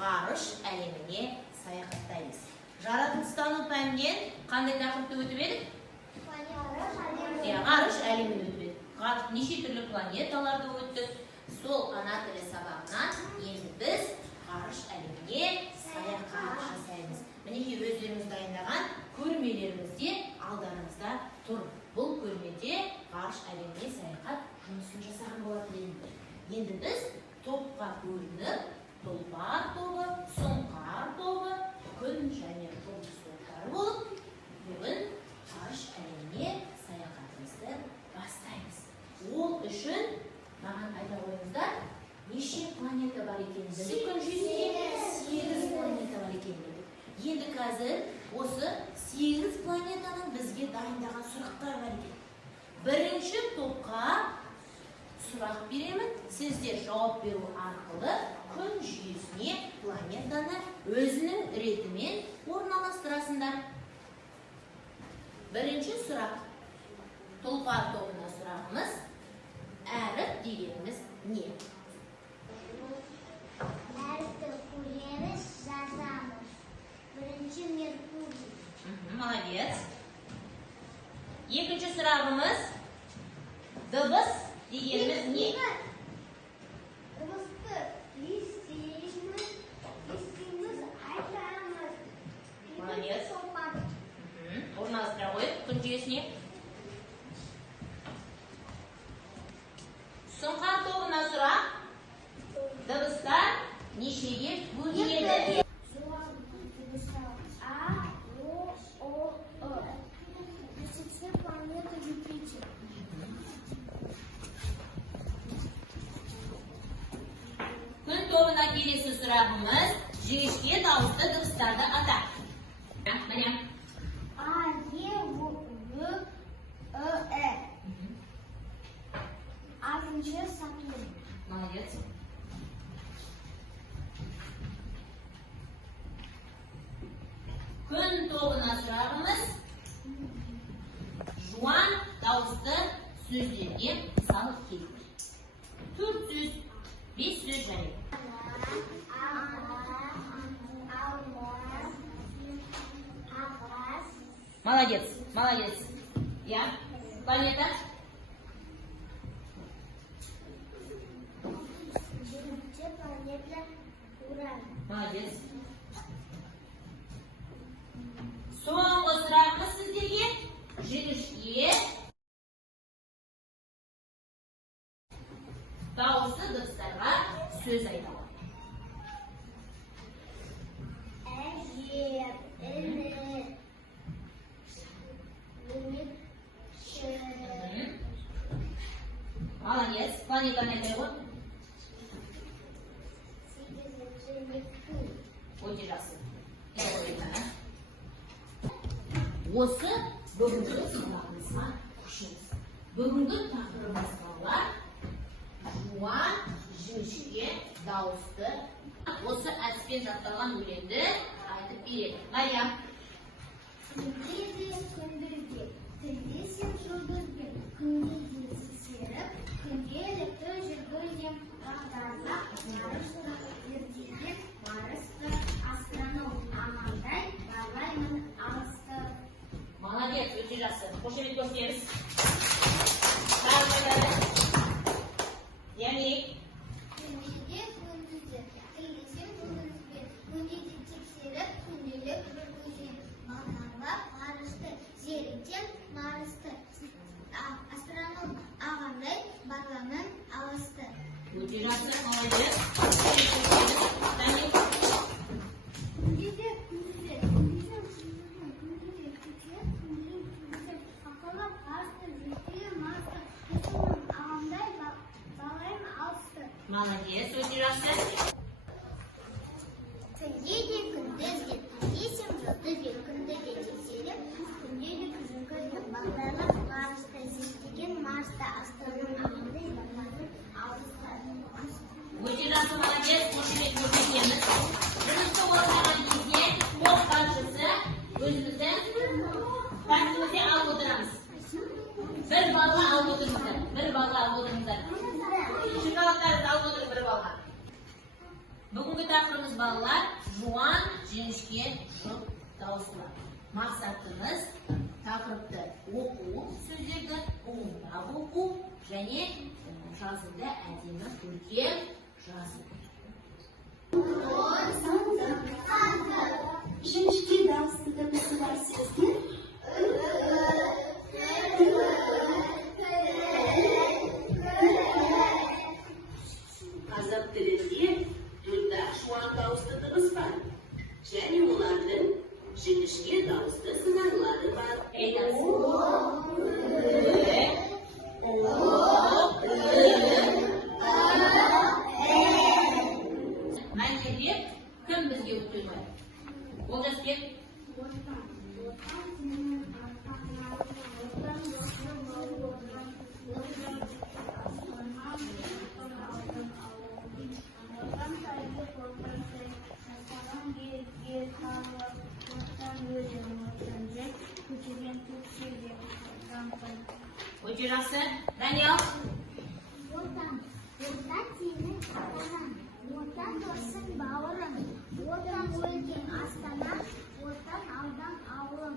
ғарыш әлеміне саяхаттаймыз. Жаратылыстану пәнінен қандай тақырыпты өтіп едік? Ғарыш әлемін өтіп едік. Неше түрлі планеталарды өттік. Сол ана тілі сабағынан енді біз ғарыш әлеміне саяхат жасаймыз. Мінекей өздеріңіз дайындаған көрмелерімізде алдарыңызда тұр. Бұл көрмеде ғарыш әлеміне саяхат жұмысын жасаған болатын едік. Енді біз топқа бөлініп, тұлпар тобы, сұңқар тобы, күн және жұлдыз топтары болып, бүгін ғарыш әлеміне саяхатымызды бастаймыз. Ол үшін маған айта қойыңыздар, неше планета бар екенін білдік. Күн жүзінде 8 планета бар екенін білдік. Енді қазір осы 8 планетаның бізге дайындаған сұрақтар бар екен. Бірінші топқа сұрақ беремін, сіздер жауап беру арқылы күн жүйесіне планетаны өзінің ретімен орналастырасыңдар. Бірінші сұрақ. Тұлпар тобына сұрағымыз, әріп дегеніміз не? Әріпті көреміз, жазамыз. Бірінші Меркурий. Молодец. Екінші сұрағымыз, дыбыс дегеніміз не? Дыбысты естиміз, айтамыз. Молодец. Орналастыра қойып, күн жүйесіне. Сұңқар тобына сұрақ, дыбыстар нешеге бөлінеді? А, О, О, О. Үшінші планета Юпитер. Күн тобына келесі сұрағымыз, жіңішке дауысты дыбыстарды ата. Міне. А, Е, В, Э, Э. Алтыншы Сатурн. Молодец. Күн тобына сұрағымыз, жуан дауысты сөздерге мысал келтір. 4 сөз, 5 сөз және. Молодец, молодец. Я. Планета. Бірінші планета Уран. Молодец. Соңғы сұрағымыз сіздерге. Жіңішке дауысты дыбыстарға сөз айтады. Әжер, ілі, үмітші. Молодец. Планетаны айтай ғой. Сегізінші Нептун. Өте жақсы. Осы бүгінгі сабағымызға көшеміз. Бүгінгі тақырыбымыз балалар жуан, жіңішке дауысты. Осы әдіспен жатталған өлеңді айтып береді. Мария. Түнде де күндізде, тілдесем жұлдызбен, күнде де сесеріп, күнделікті жүргізем бағдарда, ғарышты ертеден барысты, астроном амандай барлаймын алысты. Молодец, өте жақсы. Қошемет көрсетеміз. Тағы айтады. Яғни Түнде күндізде, тілдесем жұлдызбен, күнде де тексеріп, күнделік жүргізем бағдарда, ғарышты зерттен барысты, астроном ағамдай барлаймын алысты. өте жақсы. Молодец. Күндеде күндізде, күндізем жұлдызбен, күнде де тексеріп, күнделік жүргізем ақылап ғарышты зерттен барысты, астроном ағамдай барлаймын алысты. Молодец, өте жақсы. Түнде де күндізде, тілдесем жұлдызбен, күнде де тексеріп, күнделік жүргізем бағдарлап, ғарышты зерттеген Марста, астроном ағамдай барлаймын алысты. Өте жақсы, молодец. Қошемет көрсетеміз. Бірінші орындаған кезде қорқаншысы өзімізді тәсімізде алып отырамыз. Bir balға алып отырыңыздар. Bir балға алып отырыңыздар. Шоколадтарыңызды алып отырыңыз бір балға. Бүгінгі Бүгінгі тақырыбымыз балалар жуан жіңішке жұп дауыстылар. Мақсатымыз тақырыпты оқу, сөздерді ұғымдап оқу және жазуды әдемі көркем жазу. Жіңішке дауысты дыбысы бар сөздер қазақ тілінде төрт жуан дауысты дыбыс бар және олардың жіңішке дауысты сыңарлары бар. Мәнерлеп кім бізге өтпейді? Олжас кел. Өте жақсы. Даниял. Отан сенің атанаң, отан досың бауырың, отан өлкең астана, отан аудан ауылың,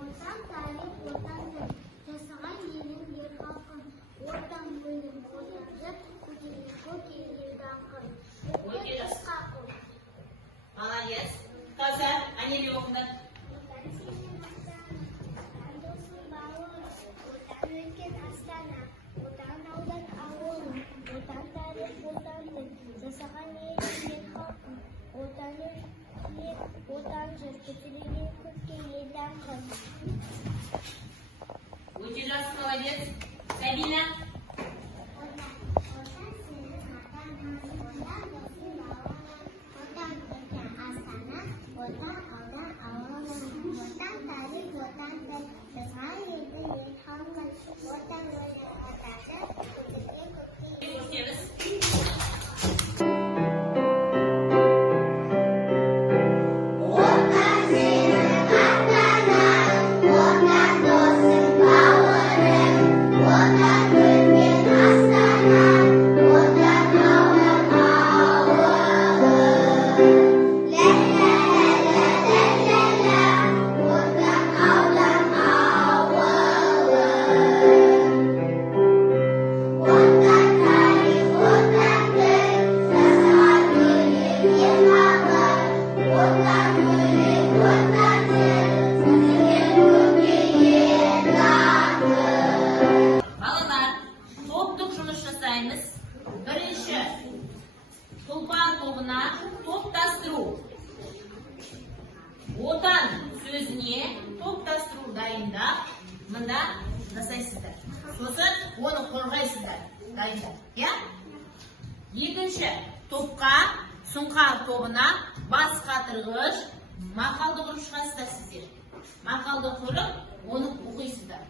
отан тарих, отан тіл, жасаған елің ел халқың, отан өлім, отан жыр, көкейге даңқың. Өте жақсы. Молодец. Қазір Анелия оқыңдар. Отан сенің атанаң, отан досың бауырың, отан өлкең астана, отан аудан ауылың, отан тарих, отан тіл, жасаған елің ел халқың, отан өлім, отан жыр, көкейге даңқың. Өте жақсы, молодец. Сабина. Отан сенің атанаң, отан досың бауырың, отан өлкең астана, отан аудан ауылың, отан тарих, отан тіл, жасаған елің ел халқың, отан өлім, отан жыр, көкейге Өтеміз. Балалар, топтық жұмыс жасаймыз. Бірінші, тұлпар тобына топтастыру. Отан сөзіне топтастыру дайындап, мында жасайсыздар. Сосын оны қорғайсыздар. Дайындап, я? Екінші, топқа, сұңқар тобына бас қатырғыш, мақалды құрып шығасыздар сіздер. Мақалды құрып, оны оқисыздар.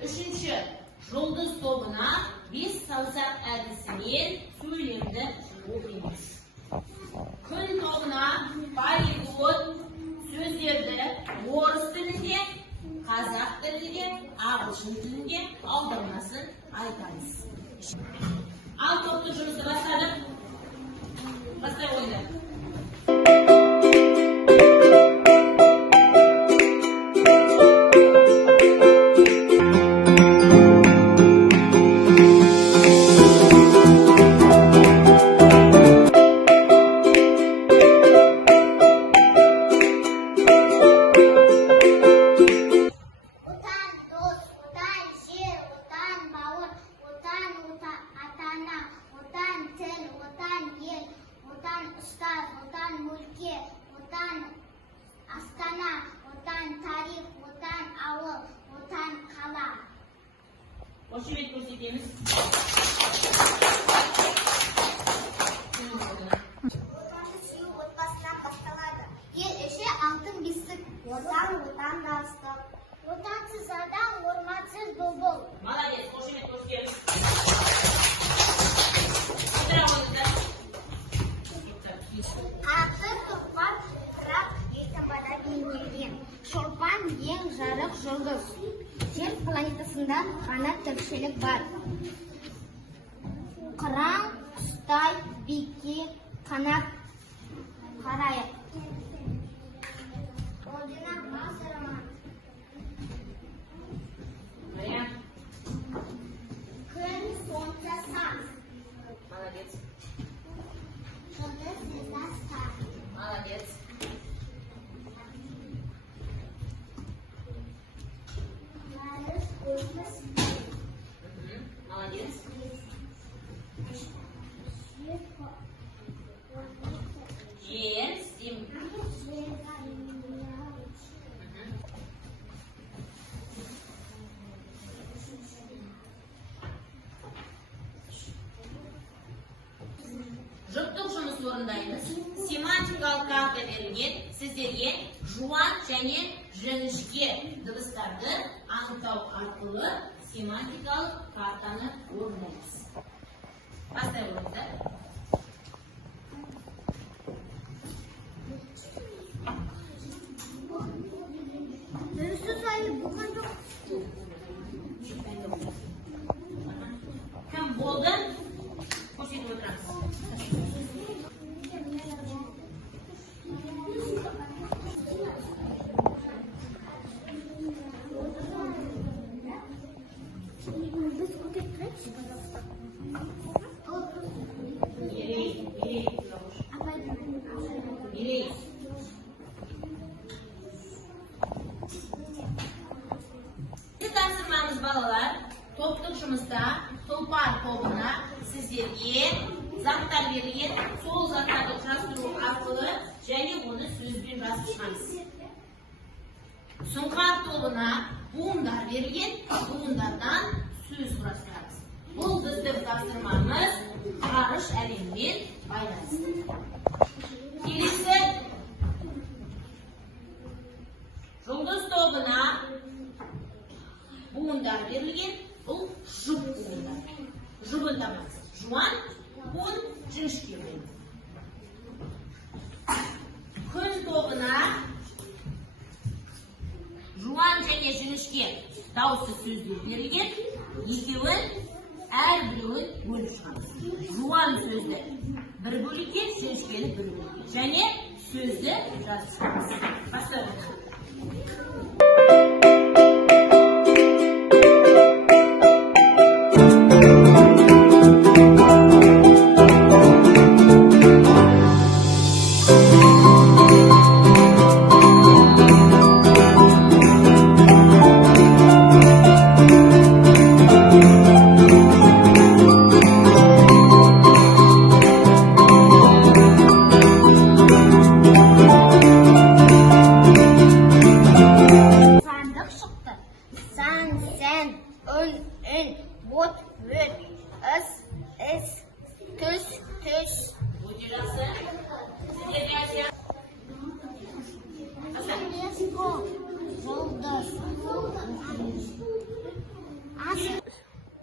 Үшінші, жұлдыз тобына 5 саусақ әдісімен сөйлемді оқимыз. Күн тобына полиглот сөздерді орыс тілінде, қазақ тілінде, ағылшын тілінде аудармасын айтамыз. Ал топтық жұмысты бастадық. Бастай ойындар. Отан дос, отан жер, отан бауыр, отан атана, отан тіл, отан ел, отан ұстаз, отан өлке, отан астана, отан тарих, отан ауыл, отан қала. Қошемет көрсетеміз. Отанды сүю отбасынан басталады. Ел іші алтын бесік, отан дастық. Отансыз адам, ормансыз бұлбұл. Молодец, қошемет көрсетеміз. Отыра ойындар. Аты тұлпар, қырап, етабада бейнелген. Шолпан ең жарық жұлдыз. Жер планетасында ғана тіршілік бар. Қыран, құстай, бике, қанат. орындаймыз. Семантикалық карта берілген сіздерге жуан және жіңішке дыбыстарды анықтау арқылы семантикалық картаны орындаймыз. Бастай орындар. Кім болды? Көрсетіп отырамыз. Тапсырмамыз балалар, топтық жұмыста тұлпар тобына сіздерге заттар берілген, сол заттарды құрастыру арқылы және оны сөзбен жазып шығамыз. Сұңқар тобына буындар берілген, буындардан сөз құрастырамыз. Бұл біздің тапсырмамыз ғарыш әлемімен байланысты. Келесі жұлдыз тобына буындар берілген, бұл жұп буындар. Жұбындамыз. Жуан, буын, жіңішке буын. Күн тобына жуан және жіңішке дауысты сөздер берілген, екеуін әрбіреуін бөліп шығамыз. Жуан сөзді бір бөлікке, жіңішкені бір бөлікке. Және сөзді жазып шығамыз. Бастаймыз.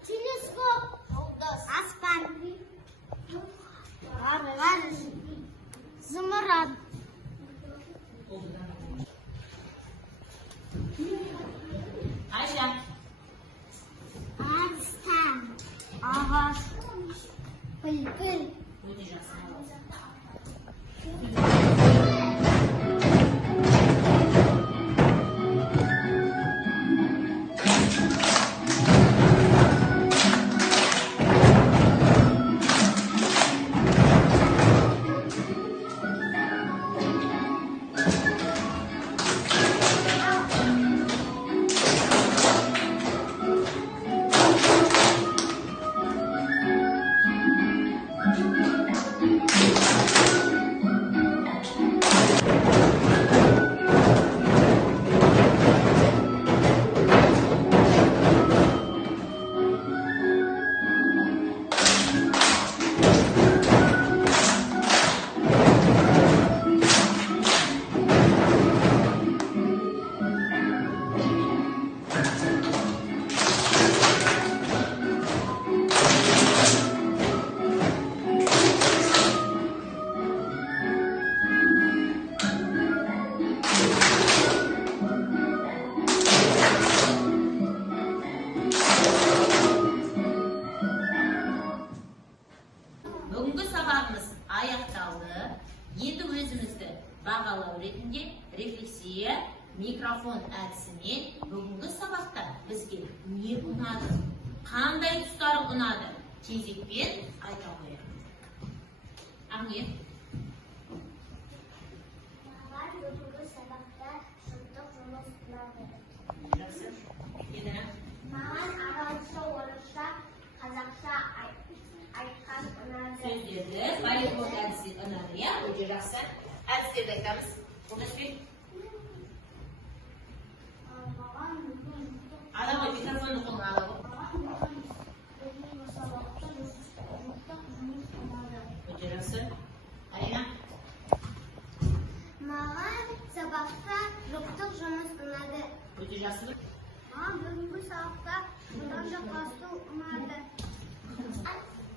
Телескоп, аспан, ғарыш, зымыран. Айша. Арыстан, ағаш, пілпіл. Өте жақсы. Бүгінгі сабағымыз аяқталды. Енді өзімізді бағалау ретінде рефлексия, микрофон әдісімен бүгінгі сабақта бізге не ұнады, қандай тұстары ұнады, кезекпен айта қояйық. Ахмет. Бүгінгі сабақта жұптық жұмыс ұнады. Жақсы. Едіна. Маған ағылшынша, орысша, қазақша айтқан ұнады. Сөздерді полиглот әдісі ұнады, иә? Өте жақсы. Әдістерді айтамыз. Қолдаспен. Ала ғой, микрофонды қолға ала ғой. Өте жақсы. Аяқ. Өте жақсы. Маған бүгінгі сабақта одан да класты ұнады.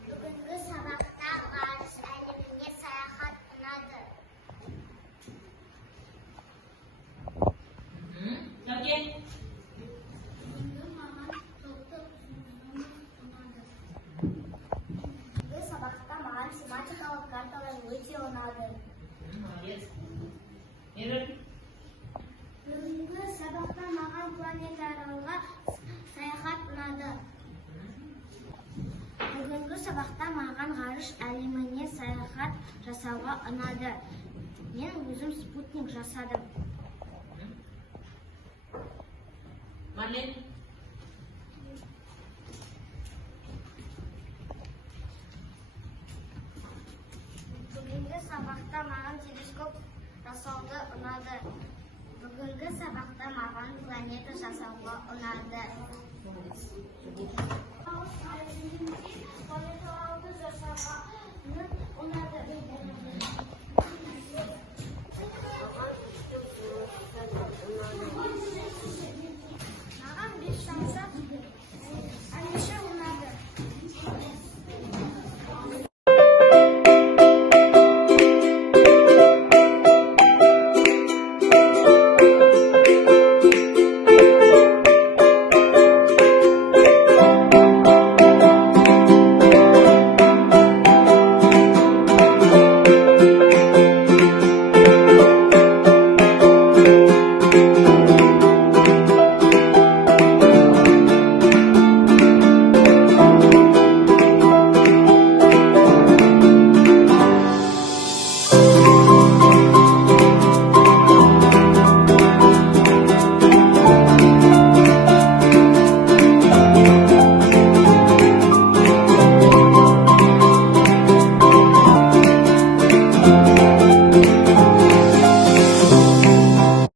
Бүгінгі сабақта ғарыш әлеміне саяхат ұнады. Сәкен. Бүгінгі маған топтық ұнады. Бүгінгі сабақта маған семантикалық карталар өте ұнады. Молодец. Меруерт. Бүгінгі сабақта маған планетаралға саяхат ұнады. Бүгінгі сабақта маған ғарыш әлеміне саяхат жасауға ұнады. Мен өзім спутник жасадым. Марлен. Бүгінгі сабақта маған телескоп жасауды ұнады. Бүгінгі сабақта маған планета жасауға ұнады. Планеталарды жасауға ұнады.